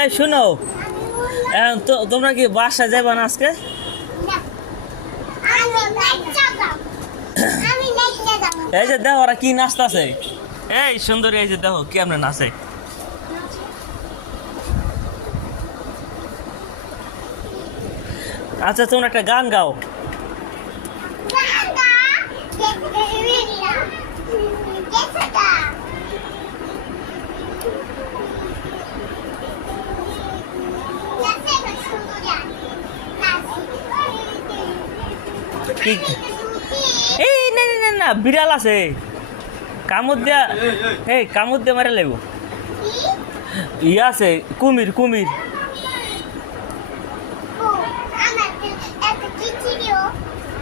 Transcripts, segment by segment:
এই শুনো, এখন তো তোমরা কি বাসা যাবে না আজকে? এই যে দেখো ওরা কি নাচতেছে। এই সুন্দরী, এই যে দেখো কি আমরা নাচে। আচ্ছা তোমরা একটা গান গাও। এই না না না না, বিড়াল আছে, কামড় দিয়া, এই কামড় দিয়ে মারা লাগবো। ইয়ে আছে, কুমির কুমির।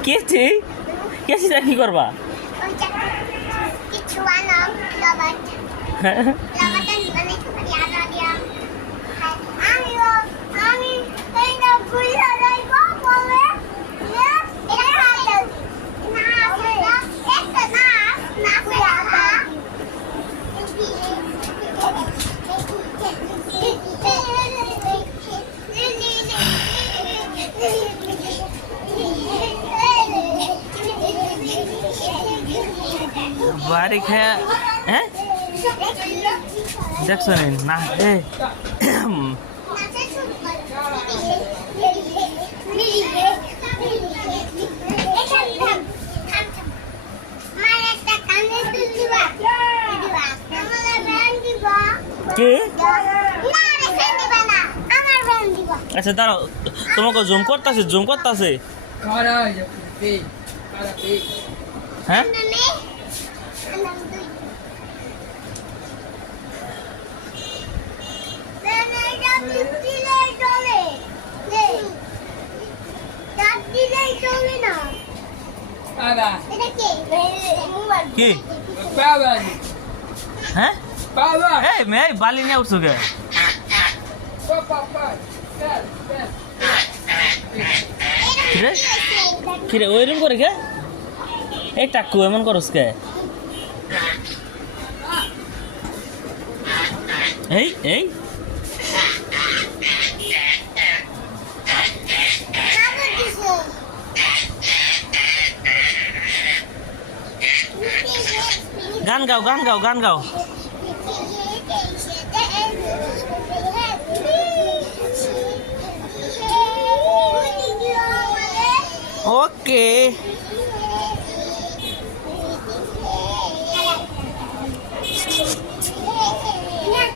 কেছি কেছিটা কি করবা? বাড়ি খেয়ে হ্যাঁ দেখছো না? কি? আচ্ছা দাঁড়াও, তোমাকে জুম করতেছে, জুম করতেছে। হ্যাঁ কি? হ্যাঁ এই মেয়ে বালি নিয়ে উঠছো কে? কিরে ওইরকম করে কে? এই টাকু এমন করস কে? এই এই গান গাও, গান গাও, গান গাও।